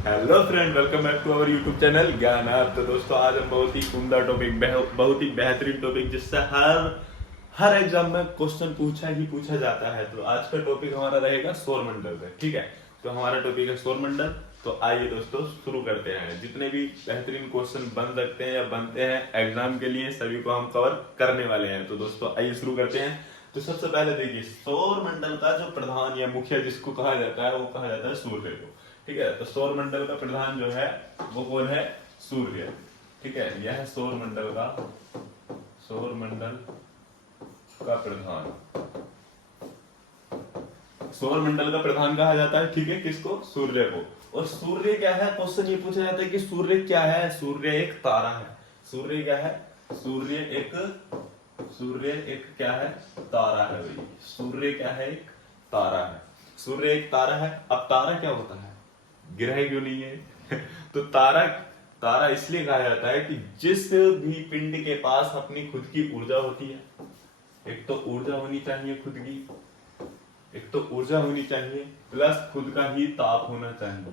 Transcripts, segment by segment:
Hello friend, welcome back to our YouTube channel ज्ञान आप। तो दोस्तों, आज हम बहुत ही उम्दा टॉपिक, बहुत ही बेहतरीन टॉपिक जिससे हर एग्जाम में क्वेश्चन पूछा जाता है। तो आज का टॉपिक हमारा रहेगा सौरमंडल पे। ठीक है, तो हमारा टॉपिक है सौरमंडल। तो आइए दोस्तों शुरू करते हैं। जितने भी बेहतरीन क्वेश्चन बन सकते हैं या बनते हैं एग्जाम के लिए, सभी को हम कवर करने वाले हैं। तो दोस्तों आइए शुरू करते हैं। तो सबसे पहले देखिए, सौरमंडल का जो प्रधान या मुखिया जिसको कहा जाता है वो कहा जाता है सूर्य को। ठीक है, तो सौर मंडल का प्रधान जो है वो कौन है? सूर्य। ठीक है, यह है सौर मंडल का प्रधान। सौर मंडल का प्रधान कहा जाता है, ठीक है, किसको? सूर्य को। और सूर्य क्या है? क्वेश्चन ये पूछा जाता है कि सूर्य क्या है? सूर्य एक तारा है। सूर्य क्या है? सूर्य एक क्या है? तारा है भाई। सूर्य क्या है? एक तारा है। सूर्य एक तारा है। अब तारा क्या होता है? ग्रह क्यों नहीं है? तो तारा तारा इसलिए कहा जाता है कि जिस भी पिंड के पास अपनी खुद की ऊर्जा होती है, एक तो ऊर्जा होनी चाहिए खुद की, एक तो ऊर्जा होनी चाहिए, प्लस खुद का ही ताप होना चाहिए।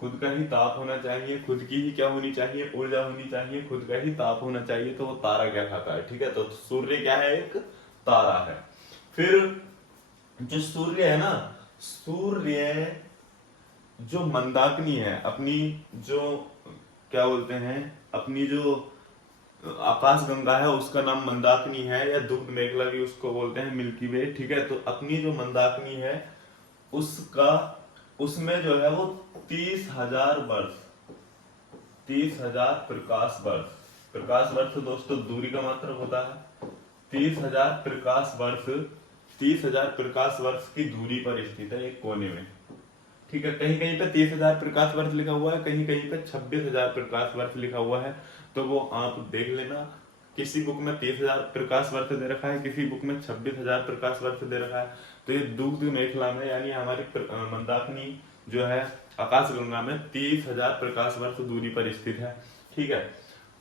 खुद का ही ताप होना चाहिए, खुद की ही क्या होनी चाहिए? ऊर्जा होनी चाहिए, खुद का ही ताप होना चाहिए। तो वो तारा क्या खाता है? ठीक है, तो सूर्य क्या है? एक तारा है। फिर जो सूर्य है ना, सूर्य जो मंदाकिनी है, अपनी जो क्या बोलते हैं, अपनी जो आकाश गंगा है उसका नाम मंदाकिनी है, या दुग्ध मेखला भी उसको बोलते हैं, मिल्की वे। ठीक है, तो अपनी जो मंदाकिनी है उसका उसमें जो है वो 30,000 वर्ष, 30,000 प्रकाश वर्ष दोस्तों दूरी का मात्रक होता है। 30,000 प्रकाश वर्ष की दूरी पर स्थित है एक कोने में। ठीक है, कहीं कहीं पे 30,000 प्रकाश वर्ष लिखा हुआ है, कहीं कहीं पे 26,000 प्रकाश वर्ष लिखा हुआ है। तो वो आप देख लेना। किसी बुक में 30,000 प्रकाश वर्ष दे रखा है, किसी बुक में 26,000 प्रकाश वर्ष दे रखा है। तो ये दुग्ध मेखला में यानी हमारी मंदाकिनी जो है आकाश गंगा में 30,000 प्रकाश वर्ष दूरी पर स्थित है। ठीक है,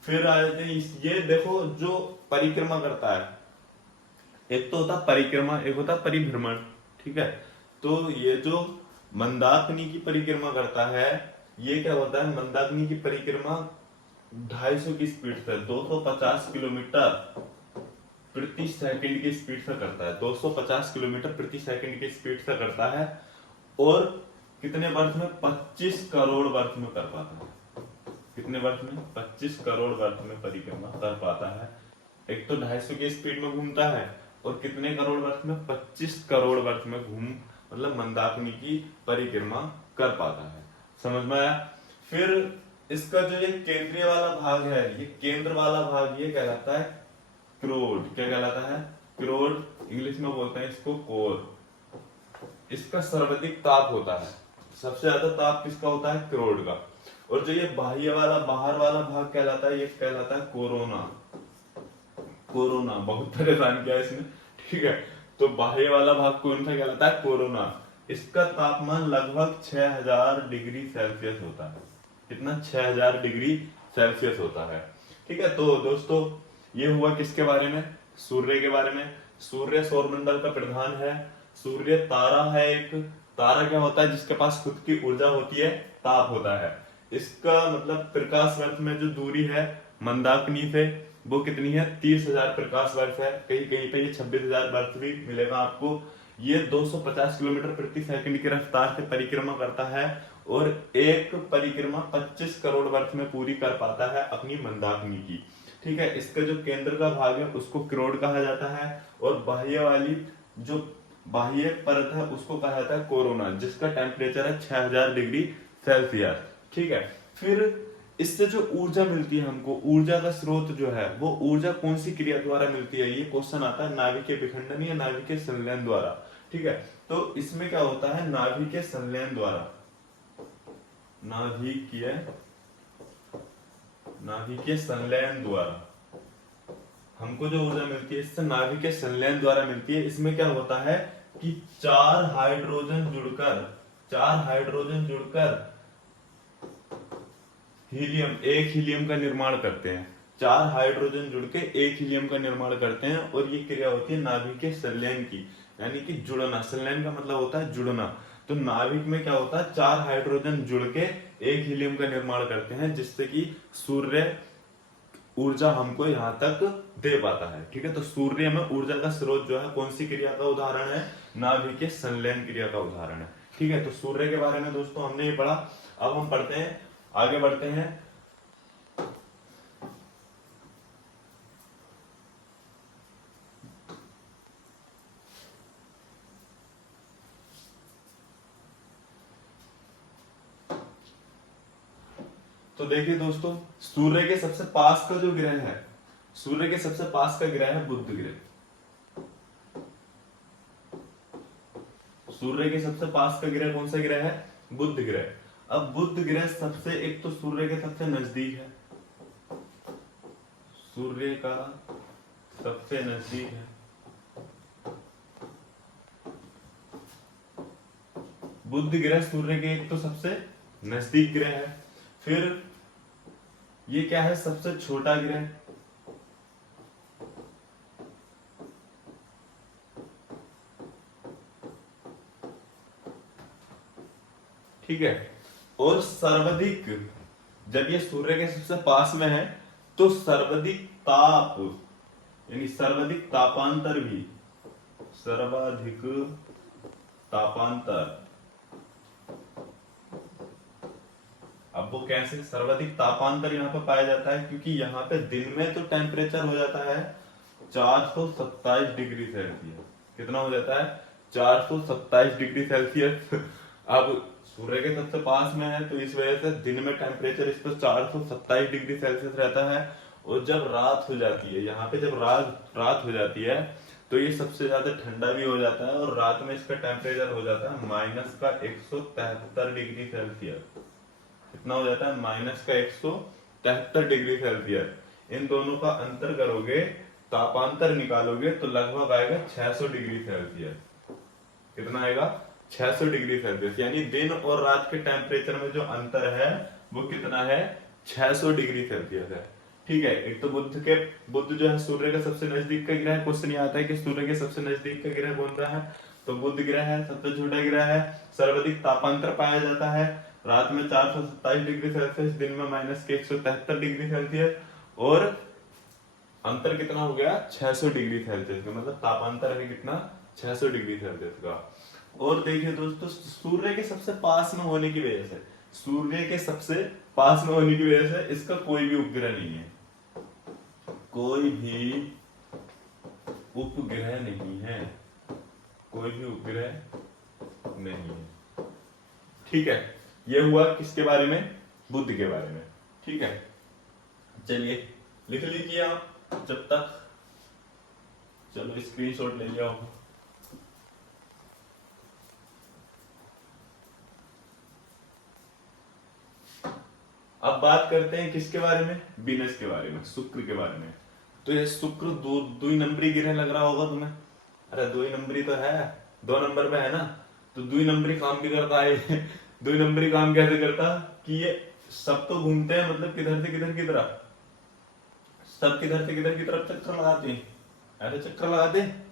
फिर आ जाते हैं ये देखो जो परिक्रमा करता है, एक तो होता परिक्रमा, एक होता परिभ्रमण। ठीक है, तो ये जो मंदाकिनी की परिक्रमा करता है, ये क्या होता है? मंदाकिनी की परिक्रमा 250 की स्पीड से 250 किलोमीटर प्रति सेकंड की स्पीड से करता है। 250 किलोमीटर प्रति सेकंड की स्पीड से करता है। और कितने वर्ष में? 25 करोड़ वर्ष में कर पाता है। कितने वर्ष में? 25 करोड़ वर्ष में परिक्रमा कर पाता है। एक तो 250 की स्पीड में घूमता है, और कितने करोड़ वर्ष में? 25 करोड़ वर्ष में मतलब मंदाकिनी की परिक्रमा कर पाता है। समझ में आया? फिर इसका जो ये केंद्रीय वाला भाग है, ये केंद्र वाला भाग, ये कहलाता है क्रोड। क्या कहलाता है? क्रोड। इंग्लिश में बोलते हैं इसको कोर। इसका सर्वाधिक ताप होता है। सबसे ज्यादा ताप किसका होता है? क्रोड का। और जो ये बाह्य वाला, बाहर वाला भाग कहलाता है, ये कहलाता है कोरोना। कोरोना बहुत परेशान किया इसने। ठीक है, तो बाह्य वाला भाग कौन सा कहलाता है? कोरोना। इसका तापमान लगभग 6,000 डिग्री सेल्सियस होता है। कितना? 6,000 डिग्री सेल्सियस होता है। ठीक है, तो दोस्तों ये हुआ किसके बारे में? सूर्य के बारे में। सूर्य सौरमंडल का प्रधान है। सूर्य तारा है एक। तारा क्या होता है? जिसके पास खुद की ऊर्जा होती है, ताप होता है। इसका मतलब प्रकाश वर्ष में जो दूरी है मंदाकिनी से, वो कितनी है? 30,000 प्रकाश वर्ष है। कहीं कहीं पे ये 26,000 वर्ष भी मिलेगा आपको। ये 250 किलोमीटर प्रति सेकंड की रफ्तार से परिक्रमा करता है, और एक परिक्रमा 25 करोड़ वर्ष में पूरी कर पाता है अपनी मंदाकिनी की। ठीक है, इसका जो केंद्र का भाग है उसको क्रोड कहा जाता है, और बाह्य वाली जो बाह्य परत है उसको कहा जाता है कोरोना, जिसका टेम्परेचर है 6,000 डिग्री सेल्सियस। ठीक है, फिर इससे जो ऊर्जा मिलती है हमको, ऊर्जा का स्रोत जो है, वो ऊर्जा कौन सी क्रिया द्वारा मिलती है? ये क्वेश्चन आता है नाभिकीय विखंडन या नाभिकीय संलयन द्वारा। ठीक है, तो इसमें क्या होता है? नाभिकीय संलयन द्वारा। नाभिकीय संलयन द्वारा हमको जो ऊर्जा मिलती है, इससे नाभिकीय संलयन द्वारा मिलती है। इसमें क्या होता है कि चार हाइड्रोजन जुड़कर एक हीलियम का निर्माण करते हैं। 4 हाइड्रोजन जुड़ के एक हीलियम का निर्माण करते हैं, और ये क्रिया होती है नाभिकीय संलयन की, यानी कि जुड़ना। संलयन का मतलब होता है जुड़ना। तो नाभिक में क्या होता है, 4 हाइड्रोजन जुड़ के एक हीलियम का निर्माण करते हैं, जिससे कि सूर्य ऊर्जा हमको यहाँ तक दे पाता है। ठीक है, तो सूर्य में ऊर्जा का स्रोत जो है कौन सी क्रिया का उदाहरण है, नाभिकीय संलयन क्रिया का उदाहरण है। ठीक है, तो सूर्य के बारे में दोस्तों हमने ये पढ़ा। अब हम पढ़ते हैं, आगे बढ़ते हैं। तो देखिए दोस्तों, सूर्य के सबसे पास का जो ग्रह है, सूर्य के सबसे पास का ग्रह है बुध ग्रह। सूर्य के सबसे पास का ग्रह कौन सा ग्रह है, बुध ग्रह। अब बुध ग्रह सबसे, एक तो सूर्य के सबसे नजदीक है, सूर्य का सबसे नजदीक है। बुध ग्रह सूर्य के एक तो सबसे नजदीक ग्रह है। फिर ये क्या है, सबसे छोटा ग्रह। ठीक है, और सर्वाधिक, जब ये सूर्य के सबसे पास में है तो सर्वाधिक ताप यानी सर्वाधिक तापांतर भी, सर्वाधिक तापांतर। अब वो कैसे सर्वाधिक तापांतर यहाँ पे पाया जाता है, क्योंकि यहाँ पे दिन में तो टेम्परेचर हो जाता है 427 डिग्री सेल्सियस। कितना हो जाता है, 427 डिग्री सेल्सियस। अब सूर्य के सबसे पास में है तो इस वजह से दिन में टेम्परेचर इस पर 427 डिग्री सेल्सियस रहता है। और जब रात हो जाती है, यहाँ पे जब रात हो जाती है तो ये सबसे ज्यादा ठंडा भी हो जाता है, और रात में इसका टेम्परेचर हो जाता है -173 डिग्री सेल्सियस। कितना हो जाता है, -173 डिग्री सेल्सियस। इन दोनों का अंतर करोगे, तापांतर निकालोगे तो लगभग आएगा 600 डिग्री सेल्सियस। कितना आएगा, 600 डिग्री सेल्सियस। यानी दिन और रात के टेम्परेचर में जो अंतर है वो कितना है, 600 डिग्री सेल्सियस है। ठीक है, एक तो बुध जो है सूर्य का सबसे नजदीक का ग्रह। क्वेश्चन ये आता है कि सूर्य के सबसे नजदीक का ग्रह कौन सा है, तो बुध ग्रह है, सबसे छोटा ग्रह है, सर्वाधिक तापांतर पाया जाता है, रात में 427 डिग्री सेल्सियस, दिन में -173 डिग्री सेल्सियस, और अंतर कितना हो गया, 600 डिग्री सेल्सियस का, मतलब तापांतर है कितना, 600 डिग्री सेल्सियस का। और देखिए दोस्तों, सूर्य के सबसे पास में होने की वजह से, सूर्य के सबसे पास में होने की वजह से इसका कोई भी उपग्रह नहीं है, कोई भी उपग्रह नहीं है, कोई भी उपग्रह नहीं है। ठीक है, ये हुआ किसके बारे में, बुध के बारे में। ठीक है, चलिए लिख लीजिए आप जब तक, चलो स्क्रीनशॉट ले लिया। अब बात करते हैं किसके बारे में, वीनस के बारे में, शुक्र के बारे में। तो ये शुक्र दो ही नंबरी गिरह लग रहा होगा तुम्हें, अरे 2 ही नंबरी तो है, 2 नंबर पे है ना, तो 2 ही नंबरी काम भी करता है। 2 ही नंबरी काम कैसे करता कि ये सब तो घूमते हैं, मतलब किधर से किधर की तरफ, सब किधर से किधर की तरफ चक्कर लगाते हैं, ऐसे चक्कर लगाते हैं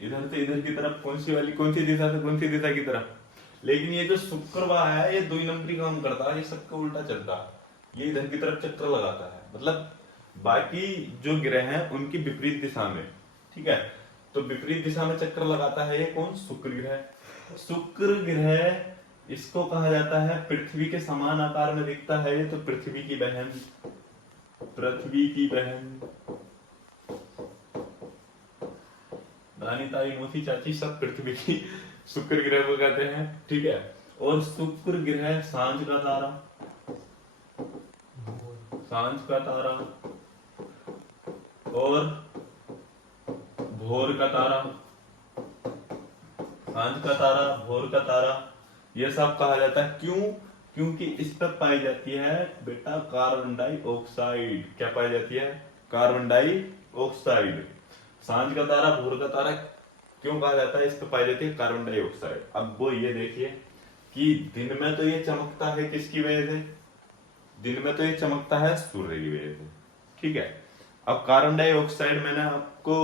इधर से इधर की तरफ, कौन सी वाली, कौन सी दिशा से कौन सी दिशा की तरफ। लेकिन ये जो शुक्रवार है ये 2 ही नंबरी काम करता है, ये सबका उल्टा चलता है, ये इधर की तरफ चक्कर लगाता है, मतलब बाकी जो ग्रह हैं उनकी विपरीत दिशा में। ठीक है, तो विपरीत दिशा में चक्कर लगाता है ये कौन, शुक्र ग्रह। शुक्र ग्रह इसको कहा जाता है पृथ्वी के समान आकार में दिखता है ये, तो पृथ्वी की बहन, पृथ्वी की बहन, नानी ताई मोसी चाची सब पृथ्वी की शुक्र ग्रह को कहते हैं। ठीक है, और शुक्र ग्रह सांझ का तारा, सांझ का तारा और भोर का तारा, सांझ का तारा, भोर का तारा, ये सब कहा जाता है। क्यों, क्योंकि इस पर पाई जाती है बेटा कार्बन डाइऑक्साइड। क्या पाई जाती है, कार्बन डाइऑक्साइड। सांझ का तारा, भोर का तारा क्यों कहा जाता है, इस पर पाई जाती है कार्बन डाइऑक्साइड। अब वो ये देखिए कि दिन में तो ये चमकता है किसकी वजह से, दिन में तो ये चमकता है सूर्य की वजह से। ठीक है, अब कार्बन डाइऑक्साइड मैंने आपको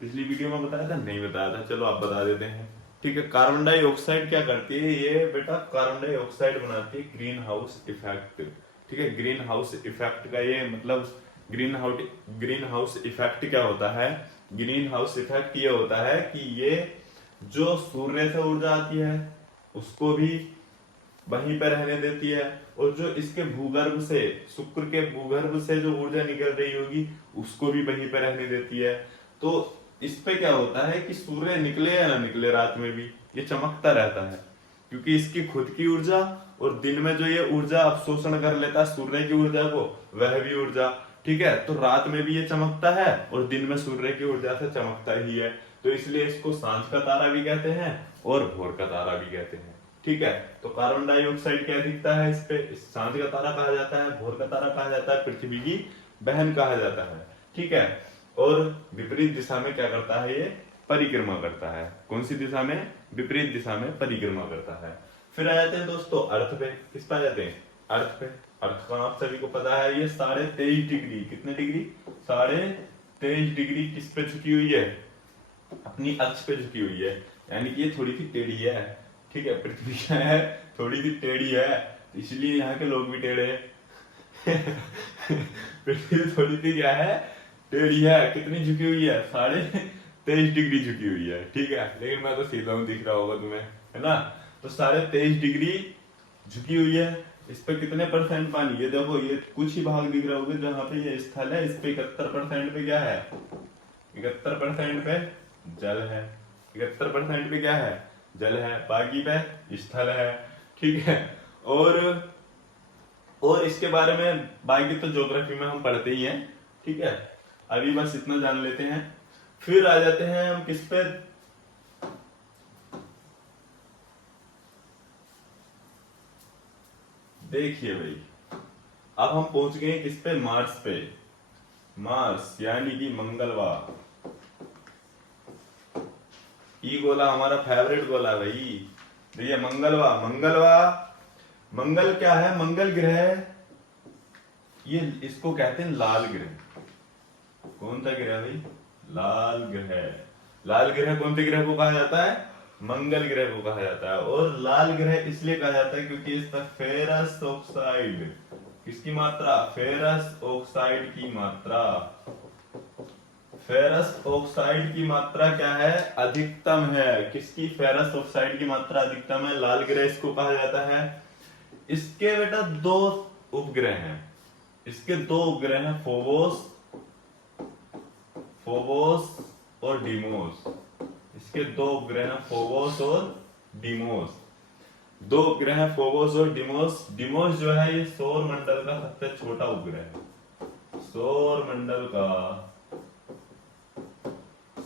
पिछली वीडियो में बताया था, नहीं बताया था, चलो आप बता देते हैं। ठीक है, कार्बन डाइऑक्साइड क्या करती है, ये बेटा कार्बन डाइऑक्साइड बनाती है ग्रीन हाउस इफेक्ट। ठीक है, ग्रीन हाउस इफेक्ट का ये मतलब ग्रीन हाउस इफेक्ट क्या होता है, ग्रीन हाउस इफेक्ट ये होता है कि ये जो सूर्य से ऊर्जा आती है उसको भी वहीं पे रहने देती है, और जो इसके भूगर्भ से, शुक्र के भूगर्भ से जो ऊर्जा निकल रही होगी उसको भी वहीं पे रहने देती है। तो इस पे क्या होता है कि सूर्य निकले या ना निकले रात में भी ये चमकता रहता है, क्योंकि इसकी खुद की ऊर्जा और दिन में जो ये ऊर्जा अवशोषण कर लेता है सूर्य की ऊर्जा को, वह भी ऊर्जा। ठीक है, तो रात में भी ये चमकता है और दिन में सूर्य की ऊर्जा से चमकता ही है, तो इसलिए इसको सांझ का तारा भी कहते हैं और भोर का तारा भी कहते हैं। ठीक है, तो कार्बन डाइऑक्साइड क्या दिखता है इस पे, सांझ का तारा कहा जाता है, भोर का तारा कहा जाता है, पृथ्वी की बहन कहा जाता है। ठीक है, और विपरीत दिशा में क्या करता है, ये परिक्रमा करता है। कौन सी दिशा में, विपरीत दिशा में परिक्रमा करता है। फिर आ जाते हैं दोस्तों अर्थ पे। किस पे आ जाते हैं, अर्थ पे। अर्थ का आप सभी को पता है, ये 23.5 डिग्री, कितने डिग्री, 23.5 डिग्री किस पे झुकी हुई है, अपनी अक्ष पे झुकी हुई है, यानी कि ये थोड़ी सी टेढ़ी है। ठीक है, पृथ्वी क्या है, थोड़ी सी टेढ़ी है, इसलिए यहाँ के लोग भी टेढ़े हैं। पृथ्वी थोड़ी सी क्या है, टेढ़ी है। कितनी झुकी हुई है, 23.5 डिग्री झुकी हुई है। ठीक है, लेकिन मैं तो सीधा हूँ, दिख रहा होगा तुम्हें, है ना। तो 23.5 डिग्री झुकी हुई है। इस पे कितने परसेंट पानी, ये देखो, ये कुछ ही भाग दिख रहा होगा जहाँ पे ये स्थल है, इस पे 71% पे क्या है, 71% पे जल है, 71% पे क्या है, जल है, बाकी पे स्थल है। ठीक है, और इसके बारे में बाकी तो ज्योग्राफी में हम पढ़ते ही हैं। ठीक है, अभी बस इतना जान लेते हैं। फिर आ जाते हैं हम किस पे, देखिए भाई, अब हम पहुंच गए किस पे, मार्स पे। मार्स यानी कि मंगलवार। ई गोला हमारा फेवरेट गोला भाई, देखिए मंगलवार। मंगल क्या है, मंगल ग्रह, ये इसको कहते हैं लाल ग्रह। कौन सा ग्रह भाई, लाल ग्रह। लाल ग्रह कौन से ग्रह को कहा जाता है, मंगल ग्रह को कहा जाता है। और लाल ग्रह इसलिए कहा जाता है क्योंकि इस पर फेरस ऑक्साइड, किसकी मात्रा, फेरस ऑक्साइड की मात्रा, फेरस ऑक्साइड की मात्रा क्या है, अधिकतम है। किसकी, फेरस ऑक्साइड की मात्रा अधिकतम है, लाल ग्रह इसको कहा जाता है। इसके बेटा 2 उपग्रह हैं, इसके 2 उपग्रह हैं, फोबोस और डीमोस। इसके 2 उपग्रह हैं, फोबोस और डीमोस। 2 उपग्रह हैं, फोबोस और डीमोस। डीमोस जो है ये सौर मंडल का सबसे छोटा उपग्रह है, सौर मंडल का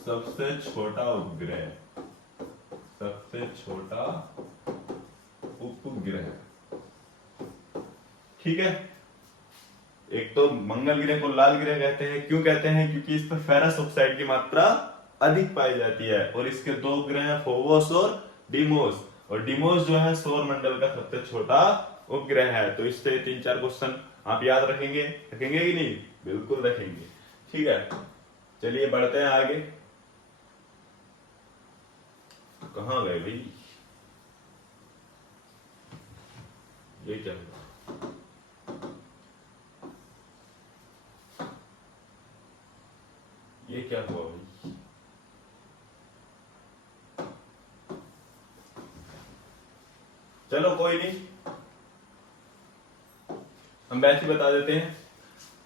सबसे छोटा उपग्रह, सबसे छोटा उपग्रह। ठीक है, एक तो मंगल ग्रह को लाल ग्रह कहते हैं, क्यों कहते हैं, क्योंकि इस पर फेरस ऑक्साइड की मात्रा अधिक पाई जाती है। और इसके 2 ग्रह हैं, फोबोस और डीमोस। और डीमोस जो है सौर मंडल का सबसे छोटा उपग्रह है। तो इससे 3-4 क्वेश्चन आप याद रखेंगे, रखेंगे कि नहीं, बिल्कुल रखेंगे। ठीक है, चलिए बढ़ते हैं आगे। कहां गए भाई, ये क्या हुआ, ये क्या हुआ भाई, चलो कोई नहीं, हम वैसे बता देते हैं।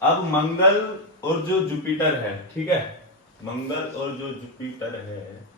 अब मंगल और जो जुपिटर है, ठीक है, मंगल और जो जुपिटर है